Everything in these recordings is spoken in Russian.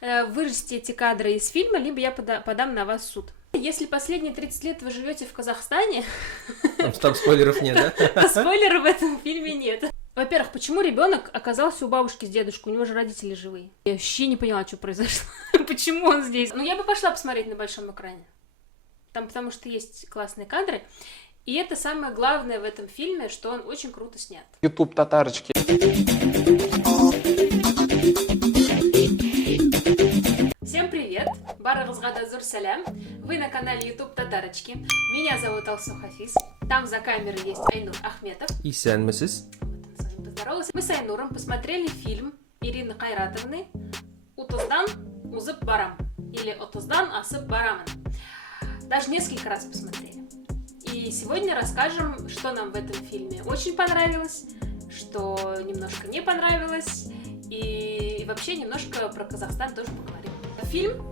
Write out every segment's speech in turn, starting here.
вырежьте эти кадры из фильма, либо я подам на вас в суд. Если последние 30 лет вы живете в Казахстане... Там спойлеров нет, да? Спойлеров в этом фильме нет. Во-первых, почему ребенок оказался у бабушки с дедушкой? У него же родители живые. Я вообще не поняла, что произошло. Почему он здесь? Ну, я бы пошла посмотреть на большом экране. Там потому что есть классные кадры. И это самое главное в этом фильме, что он очень круто снят. YouTube татарочки. Всем привет! Барагызгада зур салям. Вы на канале YouTube Татарочки. Меня зовут Алсу Хафиз. Там за камерой есть Айнур Ахметов. И Сян Мисис. Вот он с вами поздоровался. Мы с Айнуром посмотрели фильм Ирины Хайратовны «Утуздан узып барам» или «Утуздан асып барамын». Даже несколько раз посмотрели. И сегодня расскажем, что нам в этом фильме очень понравилось, что немножко не понравилось, и вообще немножко про Казахстан тоже поговорим. Фильм,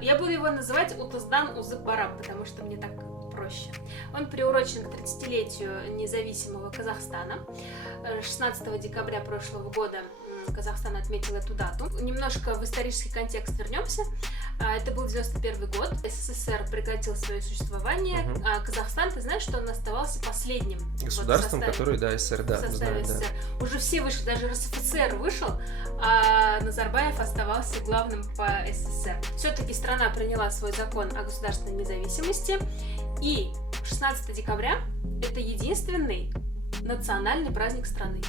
я буду его называть «Утуздан узып барам», потому что мне так проще. Он приурочен к 30-летию независимого Казахстана. 16 декабря прошлого года Казахстан отметил эту дату. Немножко в исторический контекст вернемся. Это был 91 год. СССР прекратил свое существование. А Казахстан, ты знаешь, что он оставался последним государством, которое, да, СССР, да, знаю, СССР. Да. Уже все вышли, даже РСФСР вышел, а Назарбаев оставался главным по СССР. Все-таки страна приняла свой закон о государственной независимости. И 16 декабря это единственный национальный праздник страны.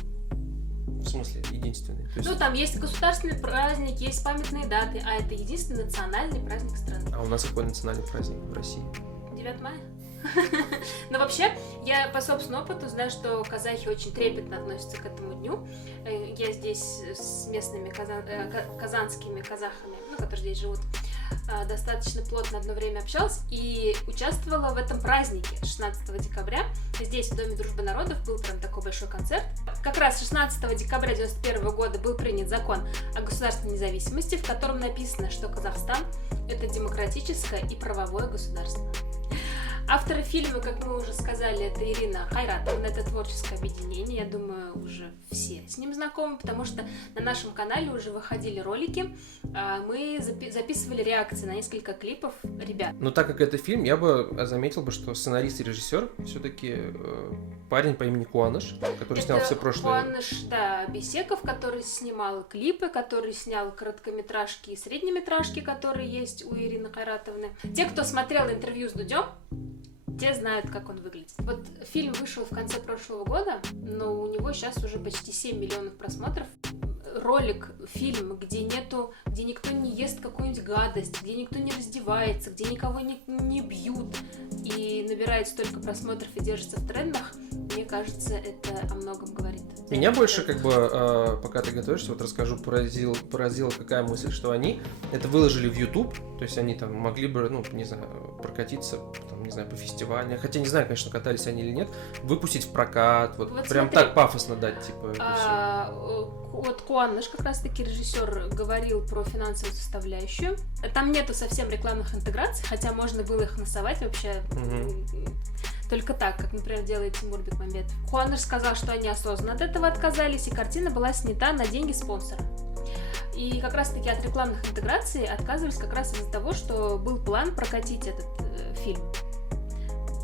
В смысле, единственный? То есть... Ну, там есть государственный праздник, есть памятные даты, а это единственный национальный праздник страны. А у нас какой национальный праздник в России? 9 мая. Но вообще, я по собственному опыту знаю, что казахи очень трепетно относятся к этому дню. Я здесь с местными казанскими казахами, которые здесь живут, достаточно плотно одно время общалась и участвовала в этом празднике 16 декабря. Здесь, в Доме дружбы народов, был прям такой большой концерт. Как раз 16 декабря 1991 года был принят закон о государственной независимости, в котором написано, что Казахстан – это демократическое и правовое государство. Авторы фильма, как мы уже сказали, это Ирина Хайратовна, это творческое объединение, я думаю, уже все с ним знакомы, потому что на нашем канале уже выходили ролики, мы записывали реакции на несколько клипов ребят. Но так как это фильм, я бы заметил бы, что сценарист и режиссер все-таки парень по имени Куаныш, который это снял все прошлые... Куаныш, да, Бейсеков, который снимал клипы, который снял короткометражки и среднеметражки, которые есть у Ирины Хайратовны. Те, кто смотрел интервью с Дудем, те знают, как он выглядит. Вот фильм вышел в конце прошлого года, но у него сейчас уже почти 7 миллионов просмотров. Ролик, фильм, где никто не ест какую-нибудь гадость, где никто не раздевается, где никого не бьют и набирает столько просмотров и держится в трендах, мне кажется, это о многом говорит. Меня больше, пока ты готовишься, вот расскажу, поразила какая мысль, что они это выложили в YouTube, то есть они там могли бы, не знаю, прокатиться, там, не знаю, по фестивалям, хотя не знаю, конечно, катались они или нет, выпустить в прокат, вот прям смотри, так пафосно дать, типа, это все. Вот Куаныш, как раз-таки режиссер, говорил про финансовую составляющую. Там нету совсем рекламных интеграций, хотя можно было их насовать вообще только так, как, например, делает Тимур Бекмамбетов. Куаныш сказал, что они осознанно от этого отказались, и картина была снята на деньги спонсора. И как раз-таки от рекламных интеграций отказывались как раз из-за того, что был план прокатить этот фильм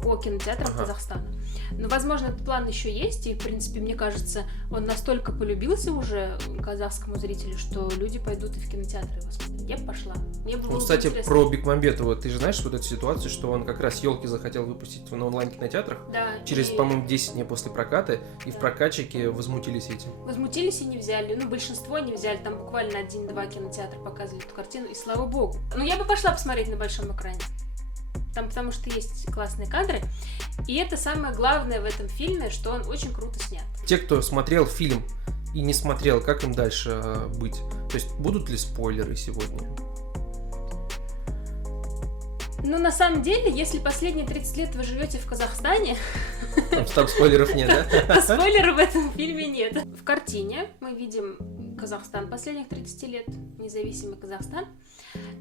по кинотеатрам Казахстана. Но, возможно, этот план еще есть, и, в принципе, мне кажется, он настолько полюбился уже казахскому зрителю, что люди пойдут и в кинотеатры его смотреть. Я бы пошла. Мне бы было кстати, интересно. про Бекмамбетова, ты же знаешь вот эту ситуацию, что он как раз «Елки» захотел выпустить на онлайн-кинотеатрах через, по-моему, 10 дней после проката, и в прокатчике возмутились этим. Возмутились и не взяли. Большинство не взяли, там буквально 1-2 кинотеатра показывали эту картину, и слава богу. Но я бы пошла посмотреть на большом экране. Там потому что есть классные кадры. И это самое главное в этом фильме, что он очень круто снят. Те, кто смотрел фильм и не смотрел, как им дальше быть? То есть будут ли спойлеры сегодня? Ну, на самом деле, если последние 30 лет вы живете в Казахстане... Там спойлеров нет, да? Спойлеров в этом фильме нет. В картине мы видим Казахстан последних 30 лет, независимый Казахстан,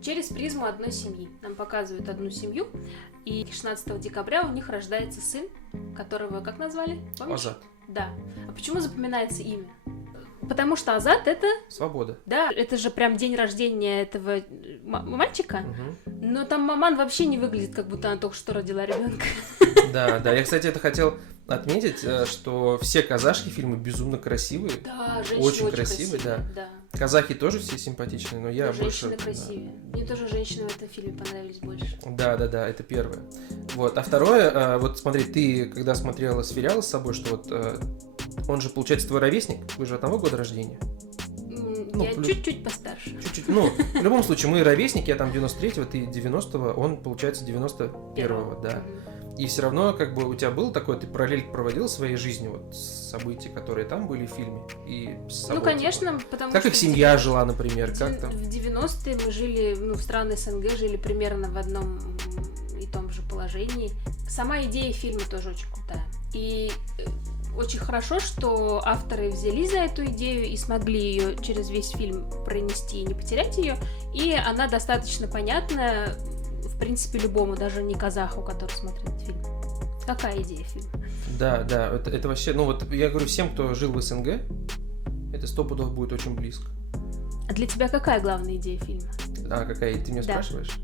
через призму одной семьи. Нам показывают одну семью, и 16 декабря у них рождается сын, которого как назвали? Помнишь? Азат. Да. А почему запоминается имя? Потому что Азат это... Свобода. Да, это же прям день рождения этого мальчика. Угу. Но там маман вообще не выглядит, как будто она только что родила ребенка. Да, да. Я, кстати, это хотел отметить, что все казахские фильмы безумно красивые. Да, женщины очень красивые, да. Казахи тоже все симпатичные, но я больше... Женщины красивее. Да. Мне тоже женщины в этом фильме понравились больше. Да, это первое. Вот. А второе, вот смотри, ты когда смотрела, сверяла с собой, что вот он же, получается, твой ровесник, вы же одного года рождения? Я чуть-чуть постарше. Чуть-чуть. Ну, в любом случае, мы ровесники, я там 93-го, ты 90-го, он, получается, 91-го, да. И все равно, как бы, у тебя было такое, ты параллель проводила своей жизнью, вот, события, которые там были в фильме, и с собой, ну, конечно, типа. потому как что... их семья жила, например, как там? В 90-е мы жили, в страны СНГ жили примерно в одном и том же положении. Сама идея фильма тоже очень крутая. И очень хорошо, что авторы взялись за эту идею и смогли ее через весь фильм пронести и не потерять ее. И она достаточно понятная, в принципе, любому, даже не казаху, который смотрит этот фильм. Какая идея фильма? Да, это вообще, ну вот я говорю всем, кто жил в СНГ, это 100% будет очень близко. А для тебя какая главная идея фильма? А, какая? Ты меня спрашиваешь?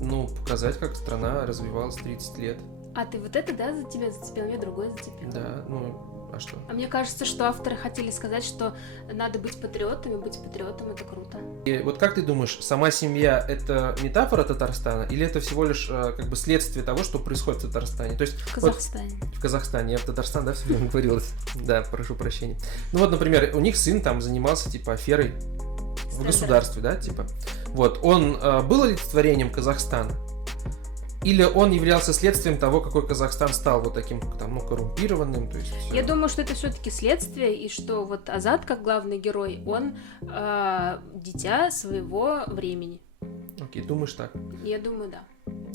Ну, показать, как страна развивалась 30 лет. А ты вот это, да, зацепил, мне другое зацепило. Да, ну, а что? А мне кажется, что авторы хотели сказать, что надо быть патриотами, быть патриотом — это круто. И вот как ты думаешь, сама семья — это метафора Татарстана, или это всего лишь как бы следствие того, что происходит в Татарстане? То есть, в Казахстане. Вот, в Казахстане, я в Татарстан, да, все время говорил? Да, прошу прощения. Ну вот, например, у них сын там занимался, типа, аферой в государстве, да, типа. Вот, он был олицетворением Казахстана? Или он являлся следствием того, какой Казахстан стал вот таким, там, коррумпированным, то есть... Я думаю, что это все-таки следствие, и что вот Азат, как главный герой, он дитя своего времени. Окей, думаешь так? Я думаю, да.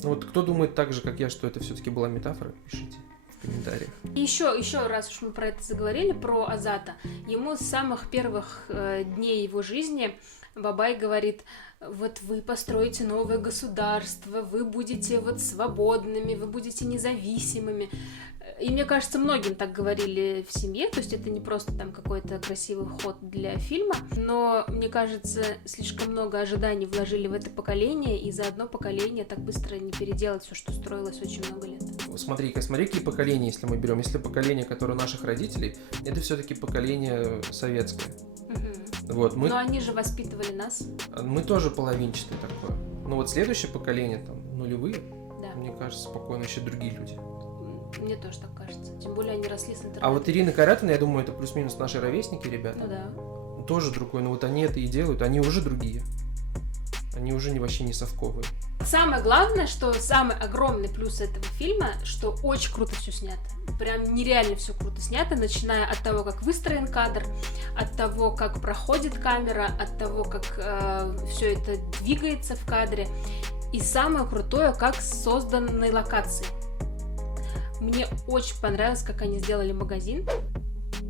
Ну вот кто думает так же, как я, что это все-таки была метафора, пишите в комментариях. И еще раз уж мы про это заговорили, про Азата. Ему с самых первых дней его жизни Бабай говорит: вот вы построите новое государство, вы будете вот свободными, вы будете независимыми. И мне кажется, многим так говорили в семье, то есть это не просто там какой-то красивый ход для фильма, но, мне кажется, слишком много ожиданий вложили в это поколение, и за одно поколение так быстро не переделать все, что строилось очень много лет. Смотри, какие поколения, если мы берем. Если поколение, которое наших родителей, это все-таки поколение советское. Вот, Но они же воспитывали нас. Мы тоже половинчатые такое. Но вот следующее поколение, там, нулевые, да. Мне кажется, спокойно еще другие люди. Мне тоже так кажется. Тем более они росли с интернетом. А вот Ирина Каратина, я думаю, это плюс-минус наши ровесники, ребята. Ну да. Тоже другой, но вот они это и делают, они уже другие. Они уже вообще не совковые. Самое главное, что самый огромный плюс этого фильма, что очень круто все снято. Прям нереально все круто снято, начиная от того, как выстроен кадр, от того, как проходит камера, от того, как все это двигается в кадре. И самое крутое, как созданы локации. Мне очень понравилось, как они сделали магазин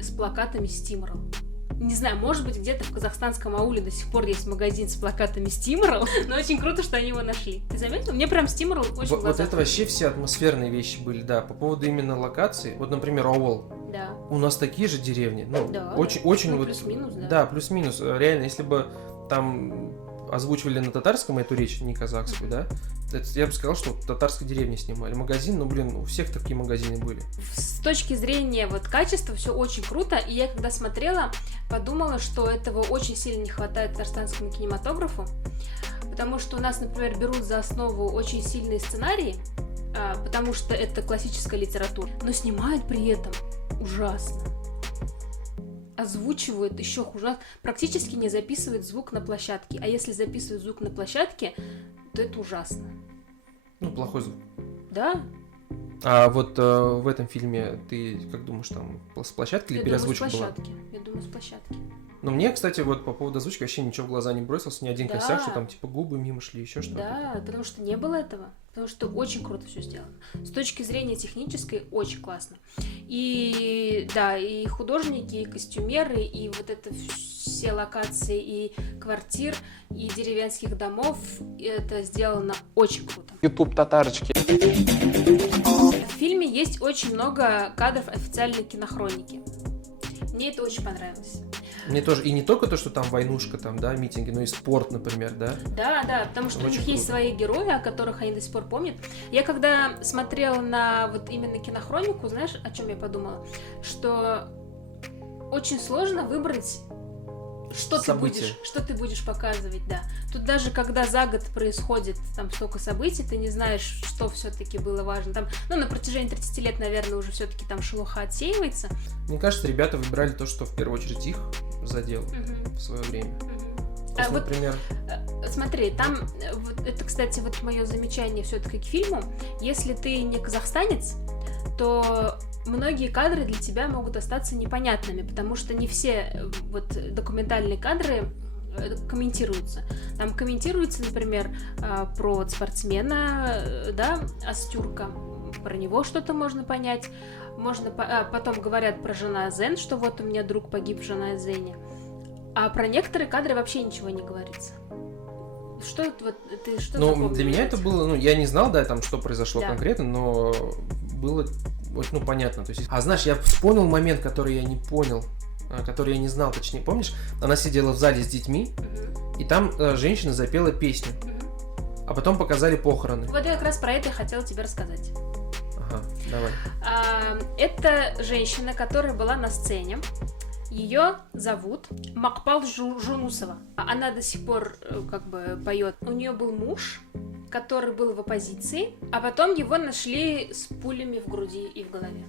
с плакатами Steamroll. Не знаю, может быть, где-то в казахстанском ауле до сих пор есть магазин с плакатами Steamroll, но очень круто, что они его нашли. Ты заметил? Мне прям Steamroll очень в глаза. Вот это вообще все атмосферные вещи были, да. По поводу именно локации. Вот, например, Аул. Да. У нас такие же деревни. Ну, да. Очень ну, вот... плюс-минус, да. Да, плюс-минус. Реально, если бы там озвучивали на татарском эту речь, не казахскую, да, я бы сказал, что в татарской деревне снимали. Магазин, ну, блин, у всех такие магазины были. С точки зрения вот качества все очень круто, и я когда смотрела, подумала, что этого очень сильно не хватает татарстанскому кинематографу, потому что у нас, например, берут за основу очень сильные сценарии, потому что это классическая литература, но снимают при этом ужасно. Озвучивают еще хуже, практически не записывают звук на площадке, а если записывают звук на площадке, то это ужасно. Ну, плохой звук. Да. А вот в этом фильме ты как думаешь, там с площадки или переозвучка была? Я думаю, с площадки. Но мне, кстати, вот по поводу озвучки вообще ничего в глаза не бросился, ни один да. косяк, что там типа губы мимо шли, еще что-то. Да, потому что не было этого. Потому что очень круто все сделано. С точки зрения технической очень классно. И да, и художники, и костюмеры, и вот это все локации, и квартир, и деревенских домов, это сделано очень круто. YouTube татарочки. В фильме есть очень много кадров официальной кинохроники. Мне это очень понравилось. Мне тоже. И не только то, что там войнушка, там, да, митинги, но и спорт, например, да? Да, потому что у них есть свои герои, о которых они до сих пор помнят. Я когда смотрела на вот именно кинохронику, знаешь, о чем я подумала? Что очень сложно выбрать, что ты будешь показывать, да. Тут даже когда за год происходит там столько событий, ты не знаешь, что все-таки было важно. Там, на протяжении 30 лет, наверное, уже все-таки там шелуха отсеивается. Мне кажется, ребята выбирали то, что в первую очередь их задело в свое время. Есть, например... Смотри, там, вот это, кстати, вот мое замечание все-таки к фильму. Если ты не казахстанец, то многие кадры для тебя могут остаться непонятными, потому что не все вот документальные кадры комментируются. Там комментируется, например, про спортсмена, да, Астюрка, про него что-то можно понять. Потом говорят про жена Зен, что вот у меня друг погиб, жена Зене. А про некоторые кадры вообще ничего не говорится. Что вот ты что запомнил? Для меня это было, я не знал, да, там, что произошло конкретно, но было, понятно. То есть, знаешь, я вспомнил момент, который я не понял, который я не знал, точнее, помнишь? Она сидела в зале с детьми, и там женщина запела песню, а потом показали похороны. Вот я как раз про это и хотела тебе рассказать. Ага, давай. Это женщина, которая была на сцене. Ее зовут Макпал Жунусова. Она до сих пор как бы поет. У нее был муж, который был в оппозиции, а потом его нашли с пулями в груди и в голове.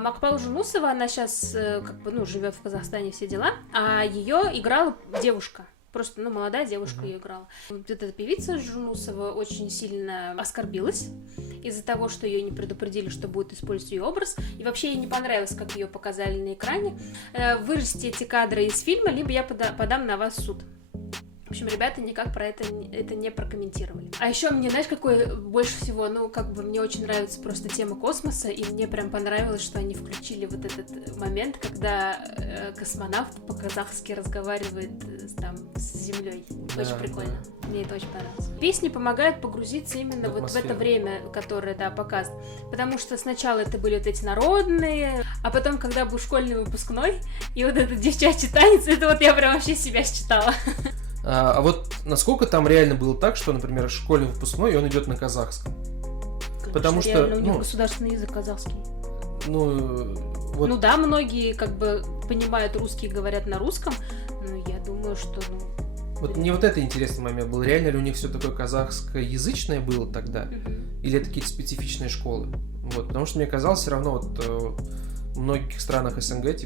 Макпал Жунусова, она сейчас живет в Казахстане, все дела, а ее играла девушка. Просто, молодая девушка ее играла. Вот эта певица Жунусова очень сильно оскорбилась из-за того, что ее не предупредили, что будет использовать ее образ. И вообще ей не понравилось, как ее показали на экране. Вырежьте эти кадры из фильма, либо я подам на вас в суд. В общем, ребята никак про это не прокомментировали. А еще мне, знаешь, какой больше всего, мне очень нравится просто тема космоса, и мне прям понравилось, что они включили вот этот момент, когда космонавт по-казахски разговаривает с Землей. Очень прикольно. Да. Мне это очень понравилось. Песни помогают погрузиться именно вот в это время, которое, показано. Потому что сначала это были вот эти народные, а потом, когда был школьный выпускной, и вот этот девчачий танец, это вот я прям вообще себя считала. А вот насколько там реально было так, что, например, школьный выпускной, и он идет на казахском? Конечно, потому что реально, у них государственный язык казахский. Да, многие понимают русский и говорят на русском, но я думаю, что мне вот это интересный момент был. Реально ли у них все такое казахскоязычное было тогда? Или это какие-то специфичные школы? Потому что мне казалось, все равно в многих странах СНГ,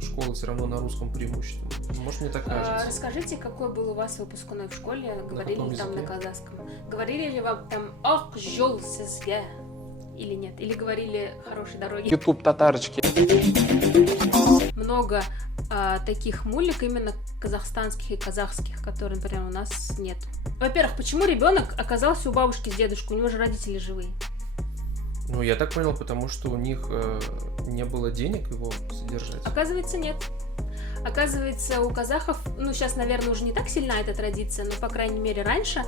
школы все равно на русском преимущественно. Может, мне так кажется. Расскажите, какой был у вас выпускной в школе? Говорили ли там на казахском? Говорили ли вам там «Ах, жол сізге» или нет? Или говорили «Хорошей дороги»? YouTube татарочки. Много таких мулик именно казахстанских и казахских, которые, например, у нас нет. Во-первых, почему ребенок оказался у бабушки с дедушкой? У него же родители живые. Я так понял, потому что у них не было денег его содержать. Оказывается, нет. Оказывается, у казахов, сейчас, наверное, уже не так сильна эта традиция, но, по крайней мере, раньше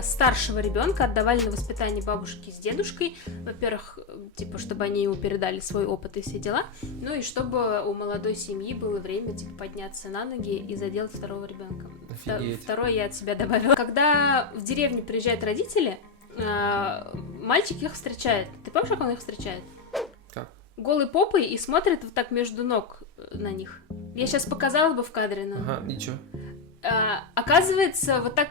старшего ребенка отдавали на воспитание бабушки с дедушкой. Во-первых, чтобы они ему передали свой опыт и все дела, и чтобы у молодой семьи было время, подняться на ноги и заделать второго ребенка. Второе я от себя добавила. Когда в деревню приезжают родители, мальчик их встречает. Ты помнишь, как он их встречает? Как? Голой попой и смотрит вот так между ног на них. Я сейчас показала бы в кадре, но... Ага, и чё? Оказывается, вот так,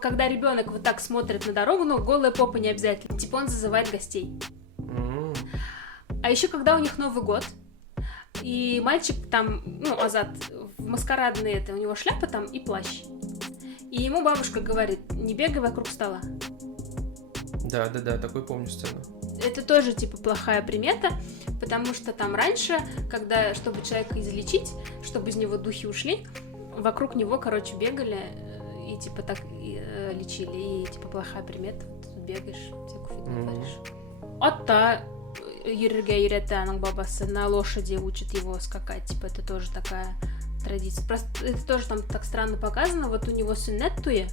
когда ребенок вот так смотрит на дорогу, голая попа не обязательно. Он зазывает гостей. А еще когда у них Новый год, и мальчик там, Азат, в маскарадный у него шляпа там и плащ. И ему бабушка говорит: не бегай вокруг стола. Да, такой помню сцену. Это тоже, плохая примета, потому что там раньше, чтобы человека излечить, чтобы из него духи ушли, вокруг него, бегали и, так лечили. И, плохая примета, бегаешь, всякую фигню говоришь. Отта Юрга Юретаның бабасы на лошади учит его скакать, это тоже такая традиция. Просто это тоже там так странно показано, у него суннет туе,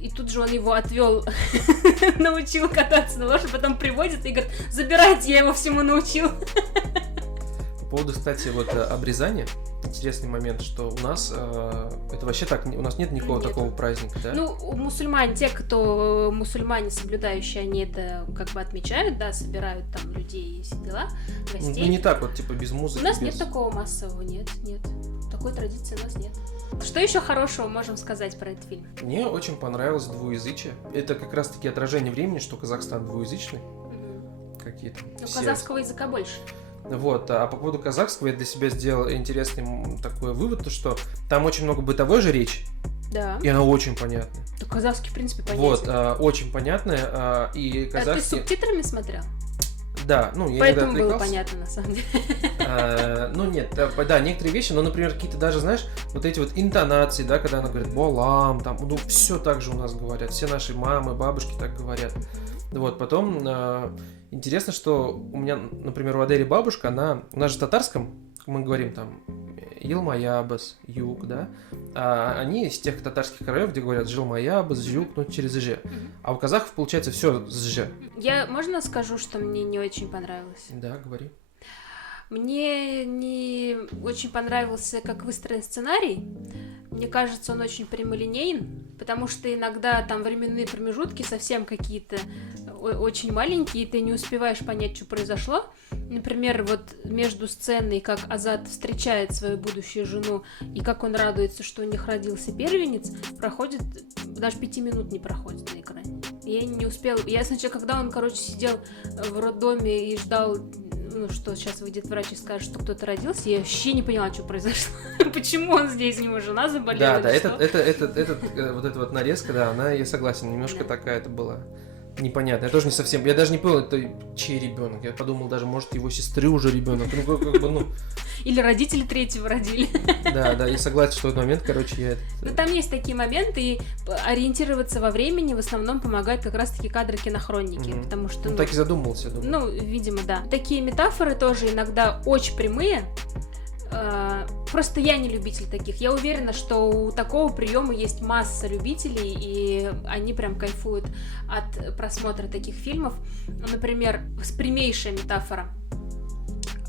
и тут же он его отвел, научил кататься на лошади, потом приводит и говорит: забирайте, я его всему научил. поводу, кстати, вот обрезания, интересный момент, что у нас это вообще так, у нас нет никакого такого праздника, да? Ну, мусульмане, те, кто мусульмане соблюдающие, они это как бы отмечают, да, собирают там людей и все дела, гостей. Ну, не так вот, типа, без музыки. У нас нет такого массового, нет. Такой традиции у нас нет. Что еще хорошего можем сказать про этот фильм? Мне очень понравилось двуязычие. Это как раз-таки отражение времени, что Казахстан двуязычный. Какие-то. Ну, казахского языка больше. Вот, а по поводу казахского я для себя сделал интересный такой вывод, то что там очень много бытовой же речи, Да. и она очень понятная. Да, казахский, в принципе, понятен. Вот, очень понятная, и А казахский... ты с субтитрами смотрел? Да, ну, я Поэтому иногда было отвлекался. понятно, на самом деле. Ну, нет, да, некоторые вещи, но, например, какие-то даже, знаешь, вот эти вот интонации, да, когда она говорит «болам», там, ну, все так же у нас говорят, все наши мамы, бабушки так говорят. Вот, потом интересно, что у меня, например, у Адели бабушка, у нас же в татарском, мы говорим там Елмаябас, юг, да, а они из тех татарских краев, где говорят Жилмаябас, юг, ну, через «ж». А у казахов, получается, все с «ж». Можно скажу, что мне не очень понравилось? Да, говори. Мне не очень понравился, как выстроен сценарий. Мне кажется, он очень прямолинеен, потому что иногда там временные промежутки совсем какие-то очень маленькие, и ты не успеваешь понять, что произошло. Например, вот между сценой, как Азат встречает свою будущую жену, и как он радуется, что у них родился первенец, проходит, даже 5 минут не проходит на экране. Я не успела. Я сначала, когда он, сидел в роддоме и ждал, что сейчас выйдет врач и скажет, что кто-то родился, я вообще не поняла, что произошло. Почему он здесь, у него жена заболела? Да, вот эта вот нарезка, да, она, я согласен, немножко такая это была. Непонятно, я тоже не совсем, я даже не понял, это чей ребенок. Я подумал, даже, может, его сестры уже ребенок. Или родители третьего родили. Да, я согласен, что в этот момент, я... Ну, там есть такие моменты, и ориентироваться во времени в основном помогает как раз-таки кадры кинохроники, потому что... Ну, так и задумался, думаю. Ну, видимо, да. Такие метафоры тоже иногда очень прямые. Просто я не любитель таких. Я уверена, что у такого приема есть масса любителей, и они прям кайфуют от просмотра таких фильмов. Например, прямейшая метафора.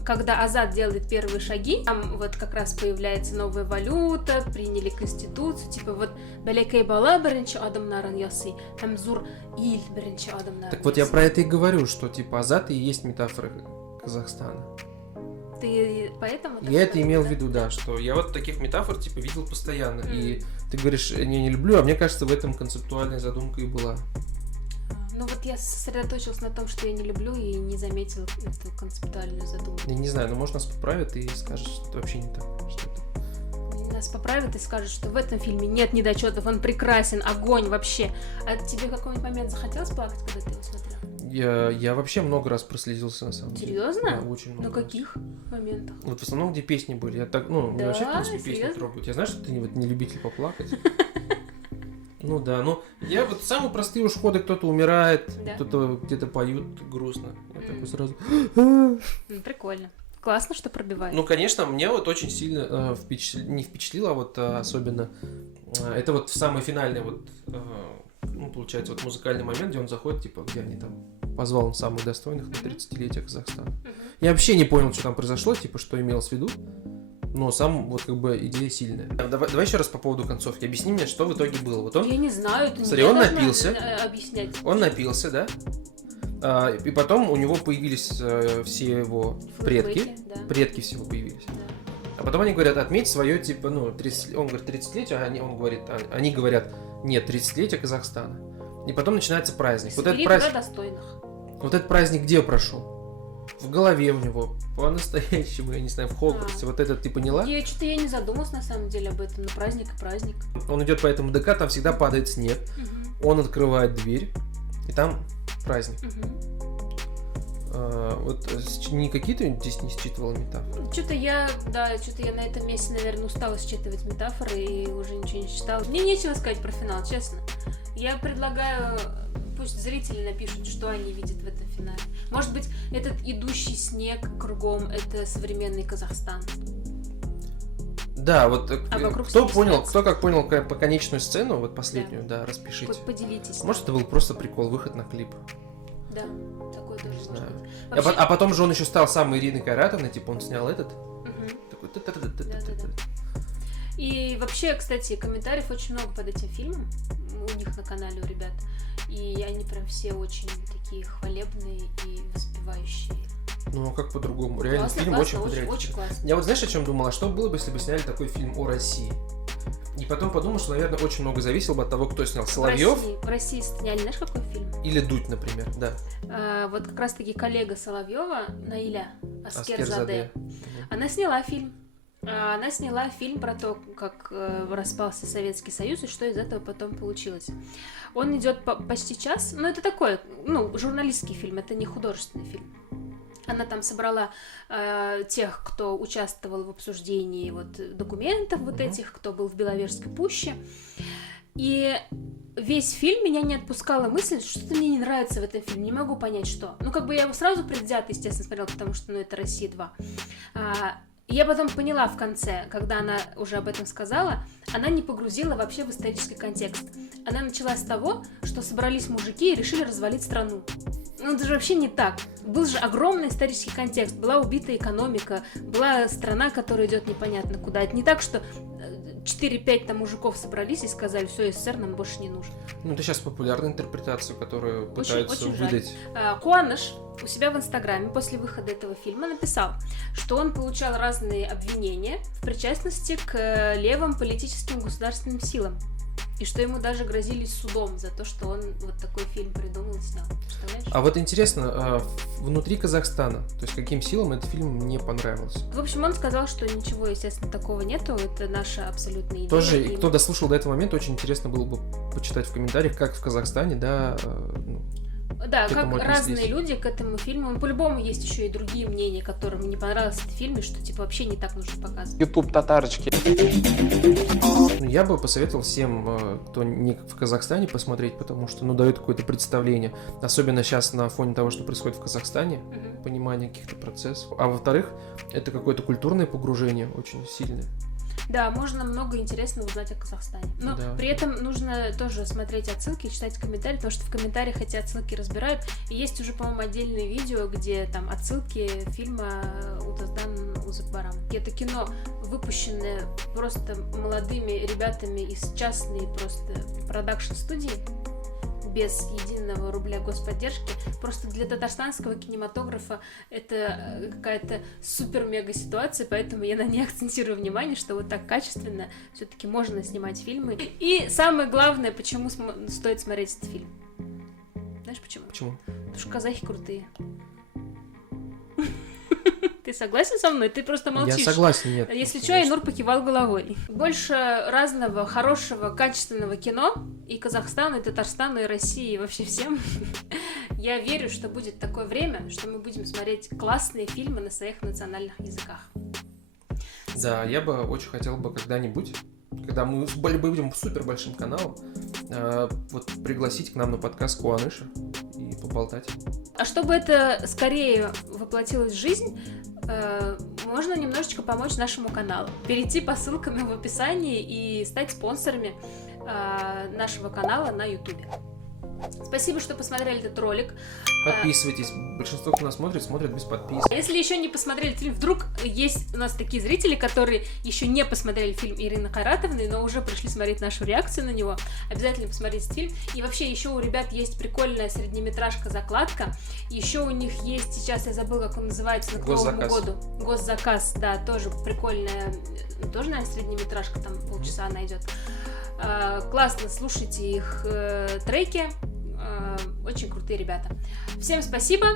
Когда Азат делает первые шаги, там вот как раз появляется новая валюта, приняли конституцию, типа вот «Бәләкәй бала беренче адымнарын ясый, һәм зур ил беренче адымнарын». Так вот я про это и говорю, что типа Азат и есть метафора Казахстана. Ты поэтому... Я это имел в виду, да, что я вот таких метафор типа видел постоянно. И ты говоришь, я не люблю, а мне кажется, в этом концептуальная задумка и была. Ну вот я сосредоточилась на том, что я не люблю, и не заметила эту концептуальную задумку. Я не знаю, но может нас поправят и скажут, что это вообще не так. Что-то. Нас поправят и скажут, что в этом фильме нет недочетов, он прекрасен, огонь вообще. А тебе в какой-нибудь момент захотелось плакать, когда ты его смотрел? Я вообще много раз прослезился, на самом деле. Серьезно? Да, очень много. На каких моментах? Вот в основном, где песни были. Я так, мне вообще, в принципе, песни серьезно? трогают. Я знаю, что ты не любитель поплакать. Ну да, я вот самые простые уж ходы, кто-то умирает, кто-то где-то поют грустно. Я такой сразу... Прикольно. Классно, что пробивает. Ну, конечно, мне вот очень сильно не впечатлило, а вот особенно... Это вот самый финальный вот, получается, вот музыкальный момент, где он заходит, типа, где они там... Позвал он самых достойных на 30-летие Казахстана. Я вообще не понял, что там произошло, типа, что имелось в виду. Но сам вот идея сильная. Давай еще раз по поводу концовки. Объясни мне, что в итоге было. Вот он... Я не знаю, это Смотри, он напился. Объяснять. Он напился, да? И потом у него появились все его предки. Да. Предки всего появились. Да. А потом они говорят, отметь свое, типа, 30... Он говорит, 30-летие, они говорят, нет, 30-летие Казахстана. И потом начинается праздник. Вот этот праздник... достойных. Вот этот праздник где прошел? В голове у него, по-настоящему, я не знаю, в Хогвартсе. Вот это ты поняла? Я не задумалась на самом деле об этом, но праздник и праздник. Он идет по этому ДК, там всегда падает снег. Он открывает дверь, и там праздник. Вот никакие ты здесь не считывала метафоры? Что-то я на этом месте, наверное, устала считывать метафоры и уже ничего не читала. Мне нечего сказать про финал, честно. Я предлагаю, пусть зрители напишут, что они видят в этом финале. Может быть, этот идущий снег кругом — это современный Казахстан. Да, вот кто как понял по конечную сцену, вот последнюю, да, распишите. Поделитесь. Может, это был просто прикол, выход на клип. Да, такой тоже Не знаю. может быть. А потом же он еще стал самой Ириной Кайратовной, типа он снял этот. Мгм. Такой... Да-да-да. И вообще, кстати, комментариев очень много под этим фильмом у них на канале, у ребят. И они прям все очень такие хвалебные и воспевающие. Ну, а как по-другому? Реально, Классно, фильм классно, очень патриотичный. очень классно. Я вот знаешь, о чем думал? А что было бы, если бы сняли такой фильм о России? И потом подумал, что, наверное, очень много зависело бы от того, кто снял. Соловьев В России сняли, знаешь, какой фильм? или Дудь, например, да. Вот как раз-таки коллега Соловьева, Наиля Аскерзаде. Аскерзаде, она сняла фильм. Она сняла фильм про то, как распался Советский Союз и что из этого потом получилось. Он идет почти час, но это такой, журналистский фильм, это не художественный фильм. Она там собрала тех, кто участвовал в обсуждении документов этих, кто был в Беловежской пуще. И весь фильм меня не отпускала мысль, что что-то мне не нравится в этом фильме, не могу понять, что. Я его сразу предвзято, естественно, смотрела, потому что, это «Россия-2». Я потом поняла в конце, когда она уже об этом сказала, она не погрузила вообще в исторический контекст. Она начала с того, что собрались мужики и решили развалить страну. Это же вообще не так. Был же огромный исторический контекст, была убита экономика, была страна, которая идет непонятно куда. Это не так, что 4-5 там мужиков собрались и сказали, все, СССР нам больше не нужен. Это сейчас популярная интерпретация, которую пытаются очень выдать. Куаныш у себя в Инстаграме после выхода этого фильма написал, что он получал разные обвинения в причастности к левым политическим государственным силам. И что ему даже грозили судом за то, что он такой фильм придумал и снял. Представляешь? А интересно, внутри Казахстана, то есть каким силам этот фильм не понравился? В общем, он сказал, что ничего, естественно, такого нету, это наша абсолютная идея. Тоже, и кто дослушал до этого момента, очень интересно было бы почитать в комментариях, как в Казахстане, да, как разные отнеслись. люди к этому фильму. По-любому есть еще и другие мнения, которым не понравился этот фильм, и что вообще не так нужно показывать. YouTube татарочки. Я бы посоветовал всем, кто не в Казахстане, посмотреть, потому что, дает какое-то представление, особенно сейчас на фоне того, что происходит в Казахстане, понимание каких-то процессов. А во-вторых, это какое-то культурное погружение очень сильное. Да, можно много интересного узнать о Казахстане. Но при этом нужно тоже смотреть отсылки, читать комментарии, потому что в комментариях эти отсылки разбирают. И есть уже, по-моему, отдельные видео, где там отсылки фильма «Утаздан Узакбарам». Это кино, выпущенное просто молодыми ребятами из частной просто продакшн-студии, без единого рубля господдержки. Просто для татарстанского кинематографа это какая-то супер-мега ситуация, поэтому я на ней акцентирую внимание, что так качественно все-таки можно снимать фильмы. И самое главное, почему стоит смотреть этот фильм. Знаешь почему? Почему? Потому что казахи крутые. Ты согласен со мной? Ты просто молчишь. Я согласен, нет. Если что, Айнур покивал головой. Больше разного, хорошего, качественного кино и Казахстану, и Татарстану, и России, и вообще всем. Я верю, что будет такое время, что мы будем смотреть классные фильмы на своих национальных языках. Да, я бы очень хотел бы когда-нибудь, когда мы будем супер большим каналом, пригласить к нам на подкаст Куаныша и поболтать. А чтобы это скорее воплотилось в жизнь, можно немножечко помочь нашему каналу. Перейти по ссылкам в описании и стать спонсорами нашего канала на YouTube. Спасибо, что посмотрели этот ролик. Подписывайтесь. Большинство, кто нас смотрит без подписки. Если еще не посмотрели фильм, вдруг есть у нас такие зрители, которые еще не посмотрели фильм Ирины Кайратовны, но уже пришли смотреть нашу реакцию на него, обязательно посмотрите этот фильм. И вообще еще у ребят есть прикольная среднеметражка «Закладка». Еще у них есть, сейчас я забыла, как он называется, к Новому году. «Госзаказ», да, тоже прикольная, тоже, наверное, среднеметражка, там полчаса она идет. Классно, слушайте их треки. Очень крутые ребята. Всем спасибо.